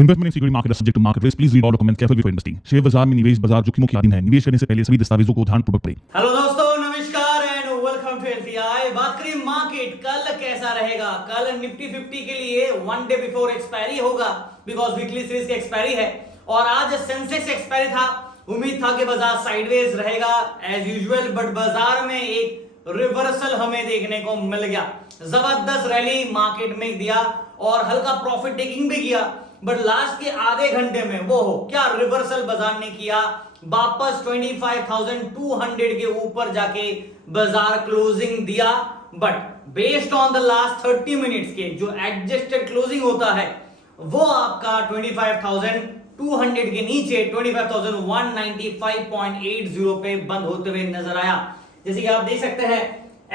Investment in security market subject to market risk, please read all documents carefully before investing. Share बाजार में निवेश बाजार जोखिमों के अधीन है। निवेश करने से पहले सभी दस्तावेजों को ध्यानपूर्वक पढ़ें। हेलो दोस्तों, नमस्कार एंड वेलकम टू एलपीआई। बात करें मार्केट कल कैसा रहेगा। कल निफ्टी 50 के लिए वन डे बिफोर एक्सपायरी होगा, बिकॉज वीकली सीरीज की एक्सपायरी है। और आज सेंसेक्स एक्सपायरी था, उम्मीद था कि बाजार साइडवेज रहेगा एज यूजुअल, बट बाजार में एक रिवर्सल हमें देखने को मिल गया। जबरदस्त रैली मार्केट में दिया और हल्का प्रॉफिट टेकिंग भी किया, बट लास्ट के आधे घंटे में वो क्या रिवर्सल बाजार ने किया, वापस 25,200 के ऊपर जाके बाजार क्लोजिंग दिया। But based on the last 30 minutes के जो एडजस्टेड क्लोजिंग होता है वो आपका 25,200 के नीचे 25,195.80 पे बंद होते हुए नजर आया। जैसे कि आप देख सकते हैं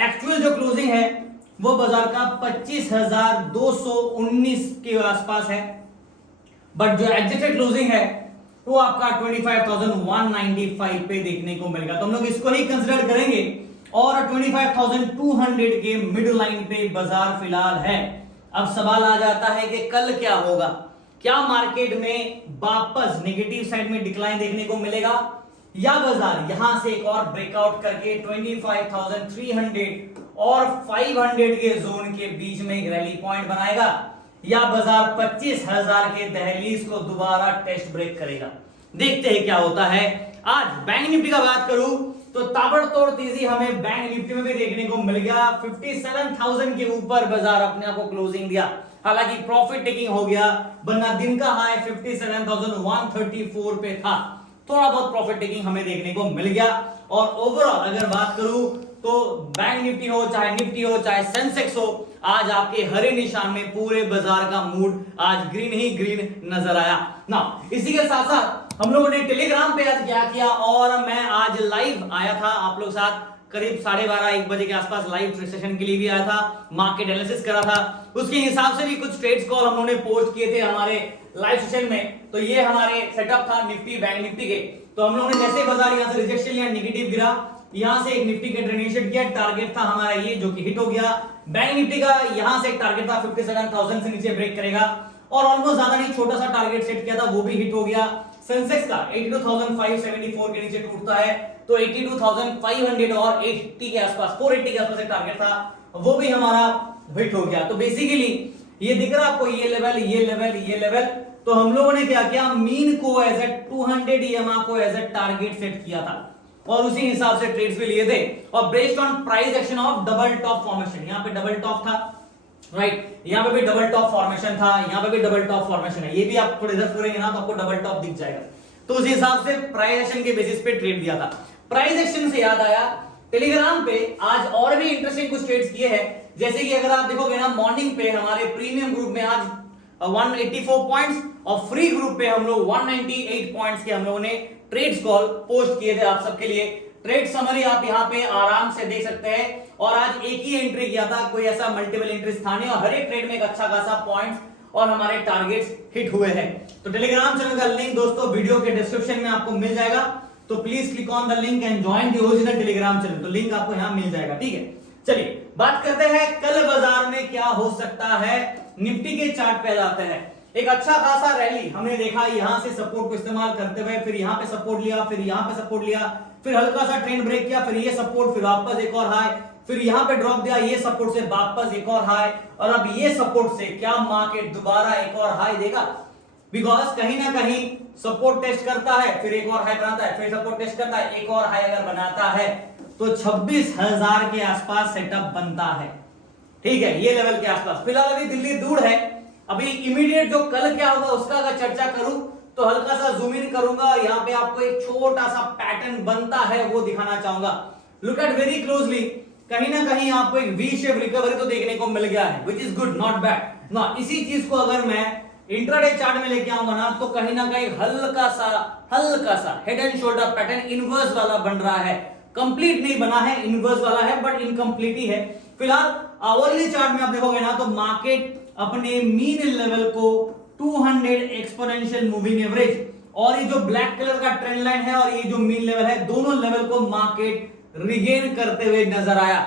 एक्चुअल जो क्लोजिंग है वो बाजार का 25,219 के आसपास है, बट जो एडजस्टेड क्लोजिंग है वो आपका 25,195 पे देखने को मिलेगा। तो हम लोग इसको ही कंसीडर करेंगे और 25,200 के मिड लाइन पे बाजार फिलहाल है। अब सवाल आ जाता है कि कल क्या होगा, क्या मार्केट में वापस नेगेटिव साइड में डिक्लाइन देखने को मिलेगा या बाजार यहां से एक और ब्रेकआउट करके 25,300 और 500 के जोन के बीच में एक रैली पॉइंट बनाएगा, या बाजार 25,000 के दहलीज को दोबारा टेस्ट ब्रेक करेगा। देखते हैं क्या होता है। आज बैंक निफ्टी का बात करूं तो ताबड़तोड़ तेजी हमें बैंक निफ्टी में भी देखने को मिल गया। 57,000 के ऊपर बाजार अपने आप को क्लोजिंग दिया, हालांकि प्रॉफिट टेकिंग हो गया, वरना दिन का हाई 57,134 पे था। थोड़ा बहुत प्रॉफिट टेकिंग हमें देखने को मिल गया। और ओवरऑल अगर बात करूं तो बैंक निफ्टी हो चाहे निफ्टी हो चाहे सेंसेक्स हो, आज आपके हरे निशान में पूरे बाजार का मूड आज ग्रीन ही ग्रीन नजर आया ना। इसी के साथ साथ हम लोगों ने टेलीग्राम पे आज क्या किया, और मैं आज लाइव आया था आप लोग साथ करीब 12:30-1 बजे के आसपास लाइव सेशन के लिए भी आया था, मार्केट एनालिसिस करा था। उसके हिसाब से भी कुछ ट्रेड्स कॉल हम लोगों ने पोस्ट किए थे हमारे लाइव सेशन में। तो ये हमारे सेटअप था निफ्टी बैंक निफ्टी के। तो हम लोगों ने जैसे बाजार यहां से रिजेक्शन लिया, नेगेटिव गिरा, यहां से एक निफ्टी कंटिन्यूएशन किया, टारगेट था हमारा ये जो कि हिट हो गया। बैंक निफ्टी का यहां से एक टारगेट था 57,000 से नीचे ब्रेक करेगा, और ऑलमोस्ट ज्यादा नहीं छोटा सा टारगेट सेट किया था, वो भी हिट हो गया। सेंसेक्स का 82,574 के नीचे टूटता है तो 82,500 और 80 के आसपास 480 के आसपास एक टारगेट था, वो भी हमारा हिट हो गया। तो बेसिकली ये दिख रहा आपको, ये लेवल ये लेवल ये लेवल। तो हम लोगों ने क्या किया, मीन को एज ए 200 EMA को एज ए टारगेट सेट किया था और उसी हिसाब से ट्रेड्स भी लिए थे। और based on price action of double top formation, यहां पे डबल टॉप था, राइट, यहां पे भी डबल टॉप फॉर्मेशन था, यहां पे भी डबल टॉप फॉर्मेशन है, ये भी आप थोड़ी रिजर्व करेंगे ना तो आपको डबल टॉप दिख जाएगा। तो उस हिसाब से प्राइस एक्शन के बेसिस पे ट्रेड दिया था। प्राइस एक्शन से याद आया, टेलीग्राम पे आज और भी इंटरेस्टिंग कुछ ट्रेड्स किए हैं। जैसे कि अगर आप देखोगे ना, मॉर्निंग पे हमारे प्रीमियम ग्रुप में आज 184 पॉइंट्स और फ्री ग्रुप पे हम लोग 198 पॉइंट्स के हम लोगों ने ट्रेड्स कॉल पोस्ट किए थे आप सबके लिए। ट्रेड समरी आप यहाँ पे आराम से देख सकते हैं। और आज एक ही एंट्री किया था, कोई ऐसा मल्टीपल एंट्रीज था नहीं, और हर एक ट्रेड में एक अच्छा खासा पॉइंट्स और हमारे टारगेट्स हिट हुए हैं। तो टेलीग्राम चैनल का लिंक दोस्तों वीडियो के डिस्क्रिप्शन में आपको मिल जाएगा, तो please click on the link and join the original Telegram channel. तो लिंक आपको यहाँ मिल जाएगा, ठीक है। चलिए बात करते हैं कल बाजार में क्या हो सकता है। निफ्टी के चार्ट पे जाते हैं। एक अच्छा खासा रैली हमने देखा, यहां से सपोर्ट को इस्तेमाल करते हुए फिर यहां पे सपोर्ट लिया, फिर यहां पे सपोर्ट लिया, फिर हल्का सा ट्रेंड ब्रेक किया, फिर ये सपोर्ट, फिर वापस एक और हाई, फिर यहां पे ड्रॉप दिया, ये सपोर्ट से वापस एक और हाई, और अब ये सपोर्ट से क्या मार्केट दोबारा एक और हाई देगा, बिकॉज कहीं ना कहीं सपोर्ट टेस्ट करता है, फिर एक और हाई बनाता है, फिर सपोर्ट टेस्ट करता है, एक और हाई अगर बनाता है तो 26,000 के आसपास सेटअप बनता है, ठीक है, ये लेवल के आसपास। फिलहाल अभी दिल्ली दूर है, अभी इमीडिएट जो कल क्या होगा उसका अगर चर्चा करूं तो हल्का सा जूम इन करूंगा, यहां पे आपको एक छोटा सा पैटर्न बनता है वो दिखाना चाहूंगा। लुक एट वेरी क्लोजली, कहीं ना कहीं आपको एक वी शेप रिकवरी तो देखने को मिल गया है, which is good, not bad ना। इसी चीज को अगर मैं इंट्राडे चार्ट में लेके आऊंगा ना तो कहीं ना कहीं हल्का सा head and shoulder pattern inverse वाला बन रहा है। कंप्लीट नहीं बना है, इनवर्स वाला है, बट इनकम्प्लीट ही है। फिलहाल आवरली चार्ट में आप देखोगे ना तो मार्केट अपने मीन लेवल को 200 एक्सपोनेंशियल मूविंग एवरेज और ये जो ब्लैक कलर का ट्रेंड लाइन है और ये जो मीन लेवल है, दोनों लेवल को मार्केट रिगेन करते हुए नजर आया।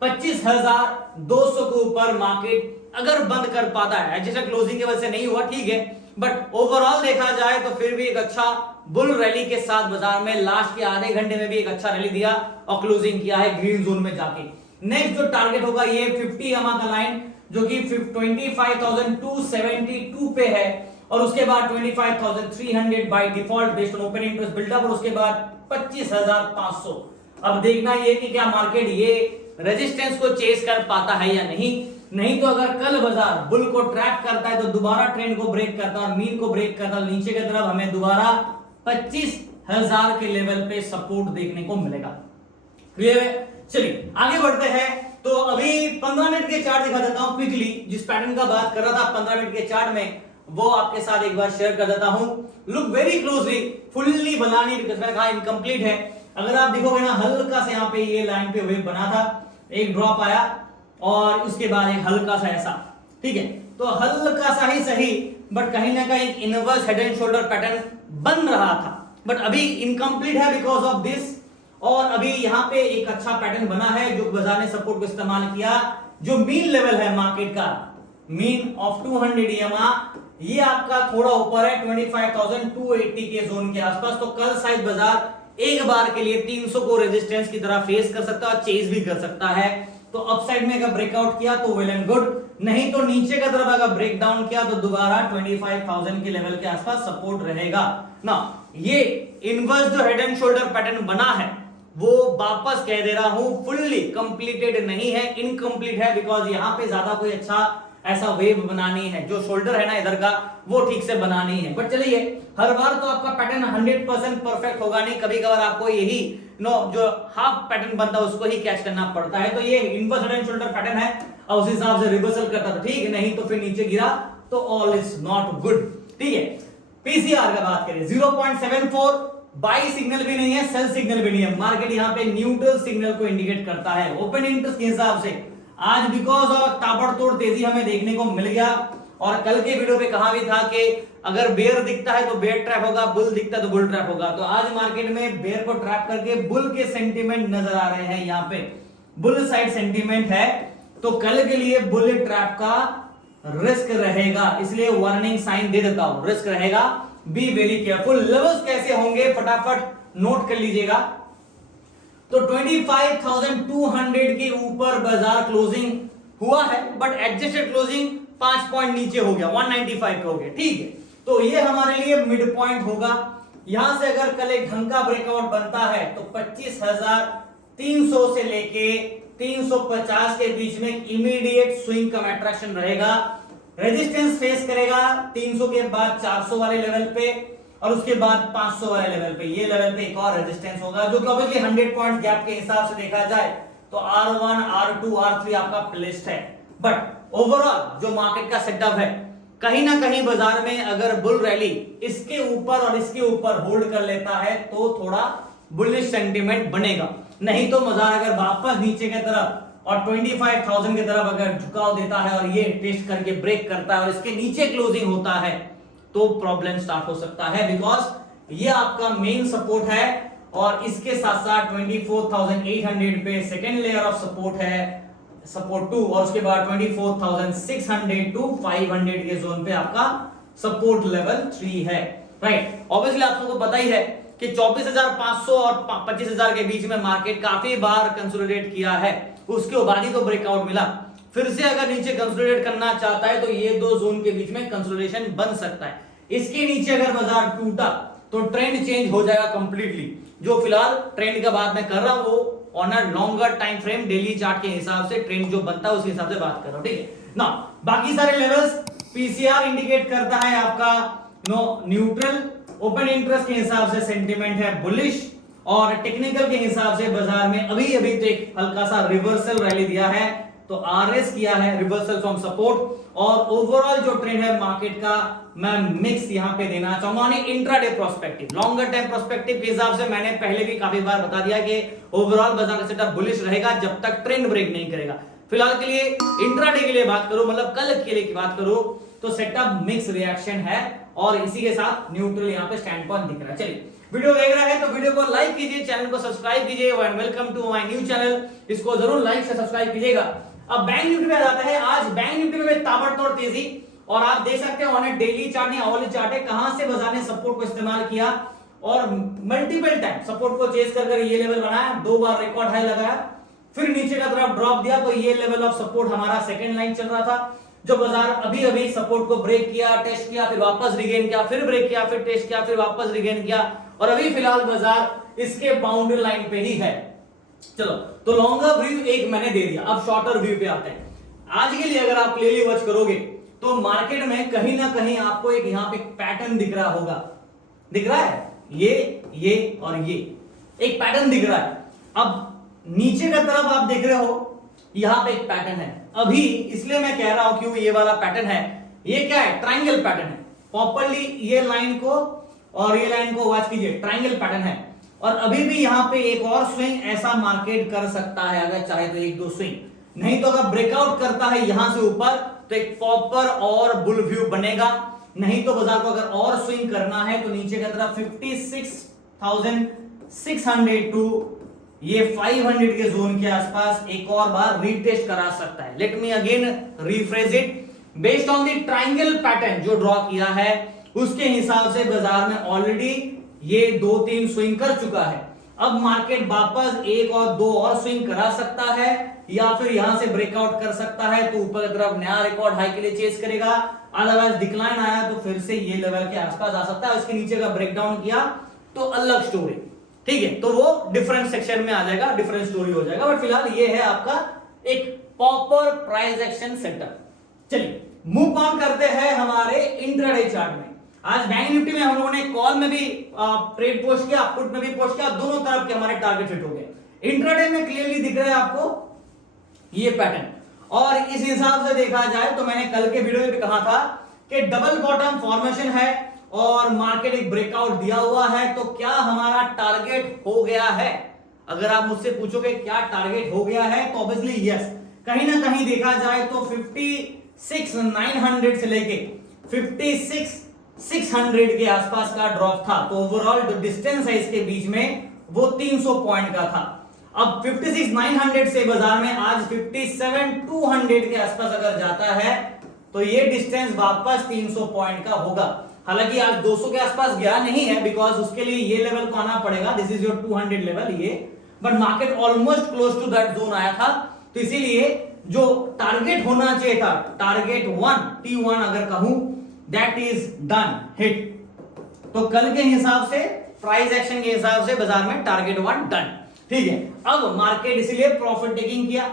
25,200 के ऊपर मार्केट अगर बंद कर पाता है, जैसे क्लोजिंग के वजह से नहीं हुआ, ठीक है, बट ओवरऑल देखा जाए तो फिर भी एक अच्छा बुल रैली के साथ बाजार में लास्ट के आधे घंटे में भी एक अच्छा रैली दिया और क्लोजिंग किया है ग्रीन जोन में जाके। नेक्स्ट जो टारगेट होगा ये 50 EMA का लाइन जो कि 25,272 पे है और उसके बाद 25,300 by default based on open interest buildup और उसके बाद 25,500। अब देखना ये कि क्या मार्केट ये रेजिस्टेंस को चेस कर पाता है या नहीं तो अगर कल बाजार बुल को ट्रैप करता है तो दोबारा ट्रेंड को ब्रेक करता है और मीन को ब्रेक करता है नीचे की तरफ हमें दोबारा 25,000 के लेवल पे सपोर्ट देखने को मिलेगा। क्लियर है? चलिए आगे बढ़ते हैं। तो अभी 15 मिनट के चार्ट दिखा देता हूं क्विकली, जिस पैटर्न का बात कर रहा था 15 मिनट के चार्ट में वो आपके साथ एक बार शेयर कर देता हूं। लुक वेरी क्लोजली, फुल्ली बना नहीं बिकॉज़ मैंने कहा इनकम्प्लीट है। अगर आप देखोगे ना हल्का सा यहाँ पे ये लाइन पे वेव बना था, एक ड्रॉप आया और उसके बाद एक हल्का सा ऐसा, ठीक है, तो हल्का सा ही सही बट कहीं ना कहीं inverse head and shoulder pattern बन रहा था बट अभी इनकम्प्लीट है बिकॉज ऑफ दिस। और अभी यहां पे एक अच्छा पैटर्न बना है जो बाजार ने सपोर्ट को इस्तेमाल किया। जो मीन लेवल है मार्केट का, मीन ऑफ 200 EMA, ये आपका थोड़ा ऊपर है 25,280 के जोन के आसपास। तो कल शायद बाजार एक बार के लिए 300 को रेजिस्टेंस की तरह फेस कर सकता है और चेज भी कर सकता है। तो अपसाइड में अगर ब्रेकआउट किया तो वेल एंड गुड, नहीं तो नीचे की तरफ अगर ब्रेक डाउन किया तो दोबारा 25,000 के लेवल के आसपास सपोर्ट रहेगा ना। ये इनवर्स जो हेड एंड शोल्डर पैटर्न बना है वो वापस कह दे रहा हूं फुल्ली कंप्लीटेड नहीं है, इनकम्प्लीट है बिकॉज यहां पे ज्यादा कोई अच्छा ऐसा वेव बनानी है, जो शोल्डर है ना इधर का वो ठीक से बनानी है। बट चलिए हर बार तो आपका पैटर्न 100% परफेक्ट होगा नहीं, कभी कभार आपको यही जो हाफ पैटर्न बनता है उसको ही कैच करना पड़ता है। तो ये inverse head and shoulder pattern है और उस हिसाब से रिवर्सल करता तो ठीक है, नहीं तो फिर नीचे गिरा तो ऑल इज नॉट गुड। ठीक है, पीसीआर का बात करें 0.74, बाई सिग्नल भी नहीं है, सेल सिग्नल भी नहीं है, मार्केट यहां पे न्यूट्रल सिग्नल को इंडिकेट करता है। ओपन इंटरेस्ट के हिसाब से आज बिकॉज ऑफ ताबड़तोड़ तेजी हमें देखने को मिल गया और कल के वीडियो पे कहा भी था कि अगर बेयर दिखता है तो बेयर ट्रैप होगा, बुल दिखता है तो बुल ट्रैप होगा। तो आज मार्केट में बेयर को ट्रैप करके बुल के सेंटीमेंट नजर आ रहे हैं, यहां पे बुल साइड सेंटीमेंट है। तो कल के लिए बुल ट्रैप का रिस्क रहेगा, इसलिए वार्निंग साइन दे देता हूं, रिस्क रहेगा, बी वेरी केयरफुल। लेवल्स कैसे होंगे फटाफट नोट कर लीजिएगा। तो 25,200 के ऊपर बाजार क्लोजिंग हुआ है बट एडजस्टेड क्लोजिंग 5 पॉइंट नीचे हो गया, 195 पे हो गया। ठीक है, तो ये हमारे लिए मिड पॉइंट होगा। यहां से अगर कल एक ढंग का ब्रेकआउट बनता है तो 25,300 से लेके 350 के बीच में इमीडिएट स्विंग कम अट्रैक्शन रहेगा। रेजिस्टेंस फेस करेगा 300 के बाद 400 वाले लेवल पे और उसके बाद 500 वाले लेवल पे, ये लेवल पे एक और रेजिस्टेंस होगा जो कि ऑब्वियसली 100 पॉइंट गैप के हिसाब से देखा जाए तो R1, R2, R3 आपका प्लेस्ड है। बट ओवरऑल जो मार्केट का सेटअप है, कहीं ना कहीं बाजार में अगर बुल रैली इसके ऊपर और इसके ऊपर होल्ड कर लेता है तो थोड़ा बुलिश सेंटीमेंट बनेगा, नहीं तो बाजार अगर वापस नीचे की तरफ और 25,000 की तरफ अगर झुकाव देता है और ये टेस्ट करके ब्रेक करता है और इसके नीचे क्लोजिंग होता है तो प्रॉब्लम स्टार्ट हो सकता है बिकॉज ये आपका मेन सपोर्ट है और इसके साथ साथ 24,800 पे सेकेंड लेयर ऑफ सपोर्ट है, सपोर्ट 2, और उसके बाद 24,600 टू 500 के जोन पे आपका सपोर्ट लेवल 3 है। राइट, ऑब्वियसली आप सबको पता ही है कि 24,500 और 25,000 के बीच में मार्केट काफी बार कंसोलिडेट किया है, उसके बाद ही तो ब्रेकआउट मिला। फिर से अगर नीचे कंसोलिडेट करना चाहता है तो ये दो जोन के बीच में कंसोलिडेशन बन सकता है। इसके नीचे अगर बाजार टूटा तो ट्रेंड चेंज हो जाएगा कंप्लीटली। जो फिलहाल ट्रेंड का बात मैं कर रहा हूं वो on a longer time frame daily chart के हिसाब से ट्रेंड जो बनता है उसके हिसाब से बात कर रहा हूं। ठीक है ना, बाकी सारे लेवल्स पीसीआर इंडिकेट करता है आपका न्यूट्रल, ओपन इंटरेस्ट के हिसाब से सेंटीमेंट है बुलिश और टेक्निकल के हिसाब से बाजार में अभी अभी तो एक हल्का सा रिवर्सल रैली दिया है तो आरएस किया है, रिवर्सल फ्रॉम सपोर्ट। और ओवरऑल जो ट्रेंड है मार्केट का मैं मिक्स यहां पे देना चाहूंगा, intraday prospective, longer time prospective के हिसाब से मैंने पहले भी काफी बार बता दिया कि ओवरऑल बाजार का सेटअप बुलिश रहेगा जब तक ट्रेंड ब्रेक नहीं करेगा। फिलहाल के लिए इंट्राडे के लिए बात करूं, मतलब कल के लिए की बात करूं तो सेटअप मिक्स रिएक्शन है और इसी के साथ न्यूट्रल यहां पे स्टैंड पॉइंट दिख रहा है। चलिए वीडियो देख रहे हैं तो वीडियो को लाइक कीजिए, चैनल को सब्सक्राइब कीजिए and welcome to my new channel, इसको जरूर लाइक से सब्सक्राइब कीजिएगा। अब बैंक निफ्टी में आ जाता है। आज बैंक निफ्टी में ताबड़तोड़ तेजी और आप देख सकते हैं ऑन ए डेली चार्ट या ऑल चार्ट है कहां से बाजार ने सपोर्ट को इस्तेमाल किया और मल्टीपल टाइम सपोर्ट को चेस कर ये लेवल बनाया, 2 बार रिकॉर्ड हाई लगाया, फिर नीचे का तरफ ड्रॉप दिया, तो ये लेवल ऑफ सपोर्ट हमारा सेकंड लाइन चल रहा था, जो बाजार अभी अभी सपोर्ट को ब्रेक किया, टेस्ट किया, फिर वापस रिगेन किया, फिर ब्रेक किया, फिर टेस्ट किया, फिर वापस रिगेन किया, और अभी फिलहाल बाजार इसके बाउंड्री लाइन पे ही है। चलो, तो लॉन्गर व्यू एक मैंने दे दिया, अब शॉर्टर व्यू पे आते हैं। आज के लिए अगर आप क्लियरली वॉच करोगे तो मार्केट में कहीं ना कहीं आपको एक यहां पे पैटर्न दिख रहा होगा, दिख रहा है, ये और ये एक पैटर्न दिख रहा है। अब नीचे का तरफ आप देख रहे हो यहां पे एक पैटर्न है अभी, इसलिए मैं कह रहा हूं क्यों ये वाला पैटर्न है, ये क्या है, ट्रायंगल पैटर्न है। प्रॉपर्ली ये लाइन को और ये लाइन को वॉच कीजिए, ट्रायंगल पैटर्न है, और अभी भी यहां पे एक और स्विंग ऐसा मार्केट कर सकता है अगर चाहे तो, 1-2 स्विंग, नहीं तो अगर ब्रेकआउट करता है यहां से ऊपर तो एक प्रॉपर और बुल व्यू बनेगा, नहीं तो बाजार को अगर और स्विंग करना है तो नीचे की तरफ 56,600 टू ये 500 के जोन के आसपास एक और बार रीटेस्ट करा सकता है। Let me again rephrase it, based on the triangle pattern जो ड्रॉ किया है उसके हिसाब से बाजार में ऑलरेडी ये 2-3 स्विंग कर चुका है। अब मार्केट वापस 1 और 2 और स्विंग करा सकता है या फिर यहां से ब्रेकआउट कर सकता है तो ऊपर की तरफ नया रिकॉर्ड हाई के लिए चेस करेगा, अदरवाइज डिक्लाइन आया तो फिर से ये लेवल के आसपास आ सकता है। उसके नीचे का ब्रेकडाउन किया तो अलग स्टोरी, ठीक है, तो वो डिफरेंट सेक्शन में आ जाएगा, डिफरेंट स्टोरी हो जाएगा, बट फिलहाल ये है आपका एक प्रॉपर प्राइस एक्शन सेटअप। चलिए मूव ऑन करते हैं हमारे इंट्राडे चार्ट में। आज बैंक निफ्टी में हम लोगों ने कॉल में भी ट्रेड पोस्ट किया, पुट में भी पोस्ट किया, दोनों तरफ के हमारे टारगेट हिट हो गए। इंट्राडे में क्लियरली दिख रहा है आपको ये पैटर्न, और इस हिसाब से देखा जाए तो मैंने कल के वीडियो में भी कहा था कि डबल बॉटम फॉर्मेशन है और मार्केट एक ब्रेकआउट दिया हुआ है, तो क्या हमारा टारगेट हो गया है? अगर आप मुझसे पूछोगे क्या टारगेट हो गया है तो ऑब्वियसली यस, कहीं ना कहीं देखा जाए तो 56,900 से लेके 56,600 के आसपास का ड्रॉप था, तो ओवरऑल जो डिस्टेंस है इसके बीच में वो 300 पॉइंट का था। अब 56,900 से बाजार में आज 57,200 के आसपास अगर जाता है तो ये डिस्टेंस वापस 300 पॉइंट का होगा। हालांकि आज 200 के आसपास गया नहीं है, बिकॉज उसके लिए ये लेवल को आना पड़ेगा, दिस इज योर 200 लेवल ये, but market almost close to that zone आया था, तो इसीलिए जो टारगेट होना चाहिए था, टारगेट 1 T1 अगर कहूं, दैट इज डन, हिट। तो कल के हिसाब से, प्राइस एक्शन के हिसाब से बाजार में टारगेट 1 डन, ठीक है। अब मार्केट इसीलिए प्रॉफिट टेकिंग किया,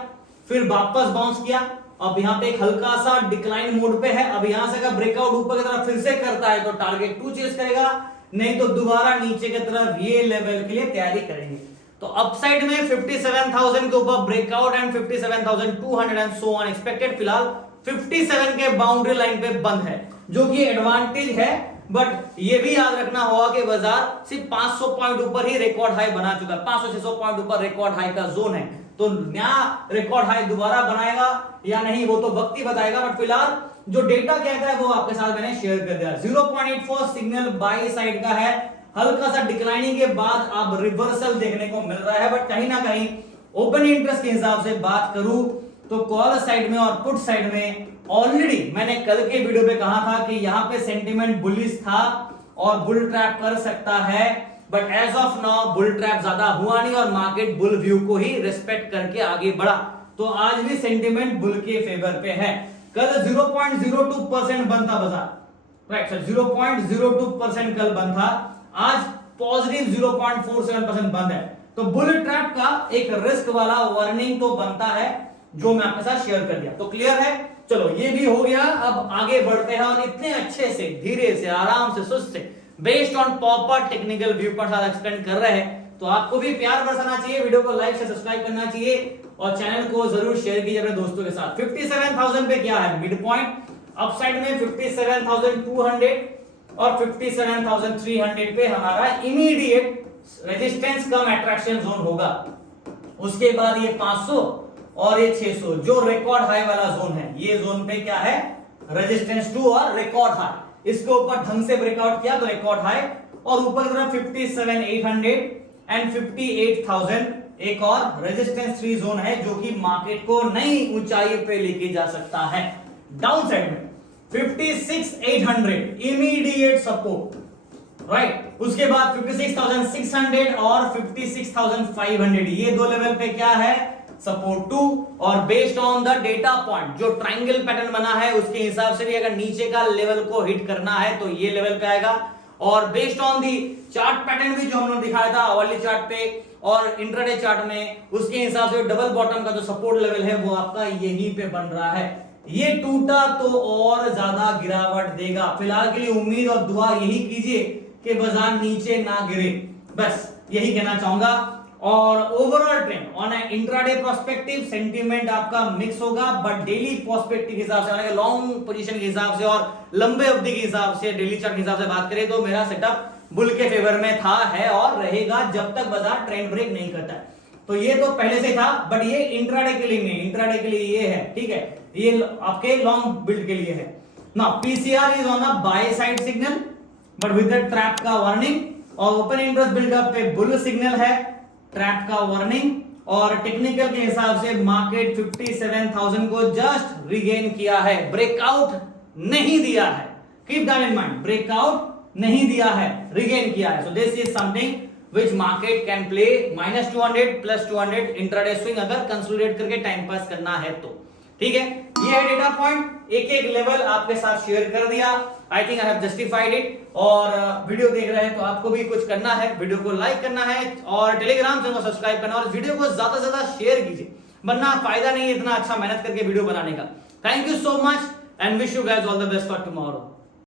फिर वापस बाउंस किया, अब यहां पे एक हल्का सा डिक्लाइन मोड पे है। अब यहां से अगर ब्रेकआउट ऊपर की तरफ फिर से करता है तो टारगेट 2 चेस करेगा, नहीं तो दोबारा नीचे की तरफ ये लेवल के लिए तैयारी करेंगे। तो अपसाइड में 57,000 के ऊपर breakout and 57,200 and so on expected. फिलहाल 57 के बाउंड्री लाइन पे बंद है, जो कि एडवांटेज है, बट ये भी याद रखना होगा कि बाजार सिर्फ 500 पॉइंट ऊपर ही रिकॉर्ड हाई बना चुका है, 500-600 पॉइंट ऊपर रिकॉर्ड हाई का जोन है, तो नया रिकॉर्ड हाई दोबारा बनाएगा या नहीं वो तो वक्त ही बताएगा, बट फिलहाल जो डेटा कहता है वो आपके साथ मैंने शेयर कर दिया। 0.84 सिग्नल बाई साइड का है, हल्का सा डिक्लाइनिंग के बाद अब रिवर्सल देखने को मिल रहा है, बट कहीं ना कहीं ओपन इंटरेस्ट के हिसाब से बात करूं तो कॉल साइड में और पुट साइड में ऑलरेडी मैंने कल के वीडियो में कहा था कि यहां पे सेंटिमेंट बुलिश था और बुल ट्रैप कर सकता है, but as of now bull trap ज्यादा हुआ नहीं और मार्केट बुल व्यू को ही रिस्पेक्ट करके आगे बढ़ा, तो आज भी सेंटिमेंट बुल के फेवर पे है। कल 0.02% बंद था बाजार, राइट सर, 0.02% कल बंद था, आज पॉजिटिव 0.47% बंद है, तो बुल ट्रैप का एक रिस्क वाला वार्निंग तो बनता है जो मैं आपके साथ शेयर कर दिया, तो क्लियर है। चलो ये भी हो गया, अब आगे बढ़ते हैं और इतने अच्छे से, धीरे से, आराम से, सुस्त से, based on proper technical view पर साथ एक्सप्लेन कर रहे हैं, तो आपको भी प्यार बरसाना चाहिए, वीडियो को लाइक से सब्सक्राइब करना चाहिए और चैनल को जरूर शेयर कीजिए अपने दोस्तों के साथ। 57,000 पे क्या है मिड पॉइंट, अपसाइड में 57,200 और 57,300 पे हमारा इमीडिएट रेजिस्टेंस कम अट्रैक्शन जोन होगा, उसके बाद ये 500 और ये 600 जो रिकॉर्ड हाई वाला जोन है, ये जोन पे क्या है, रेजिस्टेंस 2 और रिकॉर्ड हाई, इसके ऊपर ढंग से ब्रेकआउट किया तो रिकॉर्ड हाई, और ऊपर की तरफ 57,800 एंड 58,000 एक और रेजिस्टेंस 3 जोन है, जो कि मार्केट को नई ऊंचाई पे लेके जा सकता है। डाउन साइड में 56,800 इमीडिएट सपोर्ट, राइट। उसके बाद 56,600 और 56,500 ये दो लेवल पे क्या है, सपोर्ट 2। और based on the data point जो ट्रायंगल पैटर्न बना है उसके हिसाब से भी अगर नीचे का लेवल को हिट करना है तो ये लेवल पे आएगा। और based on the chart pattern भी जो हम लोग दिखाया था आवरली चार्ट पे और इंट्राडे चार्ट में, उसके हिसाब से डबल बॉटम का जो सपोर्ट लेवल है वो आपका यहीं पे बन रहा है। ये टूटा तो और ज्यादा गिरावट देगा। फिलहाल के लिए उम्मीद और दुआ यही कीजिए कि बाजार नीचे ना गिरे, बस यही कहना चाहूंगा। और overall trend on intraday prospective sentiment आपका मिक्स होगा, बट डेली प्रोस्पेक्टिव के हिसाब से, लॉन्ग पोजीशन के हिसाब से और लंबे अवधि के हिसाब से, डेली चार्ट के हिसाब से बात करें तो मेरा सेटअप बुल के फेवर में था, है और रहेगा जब तक बाजार ट्रेंड ब्रेक नहीं करता है। तो ये तो पहले से था, बट ये इंट्राडे के लिए नहीं, इंट्राडे के लिए ये है, ठीक है, ये आपके लॉन्ग बिल्ड के लिए है ना। PCR is on a by side signal but with the trap का वार्निंग, और ओपन इंटरेस्ट बिल्डअप पे बुल सिग्नल है, ट्रैप का वार्निंग। और टेक्निकल के हिसाब से मार्केट 57,000 को जस्ट रिगेन किया है, ब्रेकआउट नहीं दिया है, keep that in mind, breakout नहीं दिया है, रिगेन किया है। So this is something which market can play -200 +200 intraday swing अगर कंसोलिडेट करके टाइम पास करना है तो, ठीक है। ये है डेटा पॉइंट, एक एक लेवल आपके साथ शेयर कर दिया। I think I have justified it. और वीडियो देख रहे हैं तो आपको भी कुछ करना है, वीडियो को लाइक करना है और टेलीग्राम चैनल को सब्सक्राइब करना और वीडियो को ज्यादा से ज्यादा शेयर कीजिए, वरना फायदा नहीं है इतना अच्छा मेहनत करके वीडियो बनाने का। Thank you so much and wish you guys all the best for tomorrow.